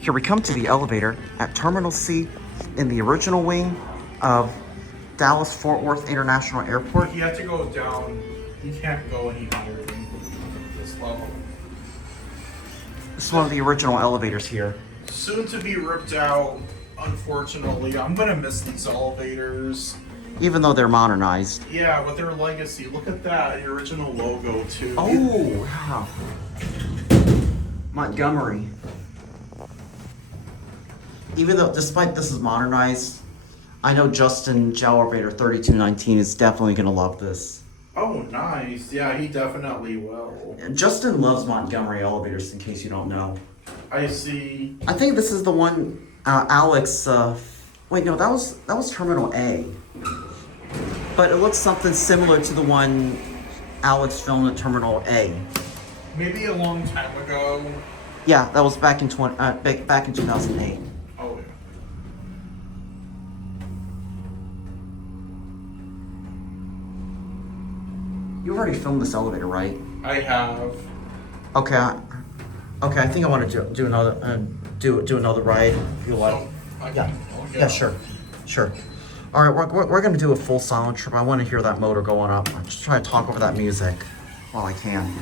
Here we come to the elevator at Terminal C in the original wing of Dallas-Fort Worth International Airport. You have to go down. You can't go any higher than this level. This is one of the original elevators here. Soon to be ripped out, unfortunately. I'm gonna miss these elevators. Even though they're modernized. Yeah, with their legacy. Look at that, the original logo too. Oh, wow. Montgomery. Even though, despite this is modernized, I know Justin, JLiElevator 3219 is definitely gonna love this. Oh, nice. Yeah, he definitely will. Justin loves Montgomery elevators, in case you don't know. I see. I think this is the one Alex. Wait, no, that was Terminal A. But it looks something similar to the one Alex filmed at Terminal A. Maybe a long time ago. Yeah, that was back in 2008. Oh, yeah. You already filmed this elevator, right? I have. Okay. Okay, I think I want to do another do another ride. If you like. Yeah. Yeah, sure. Sure. All right, we're gonna do a full silent trip. I want to hear that motor going up. I'm just trying to talk over that music while I can.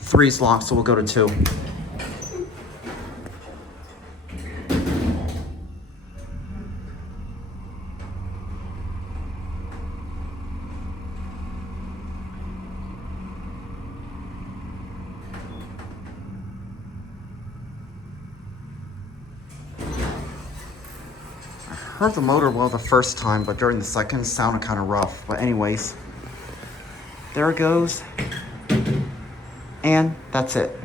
Three's locked, so we'll go to 2. I heard the motor well the first time, but during the second, it sounded kind of rough. But anyways, there it goes. And that's it.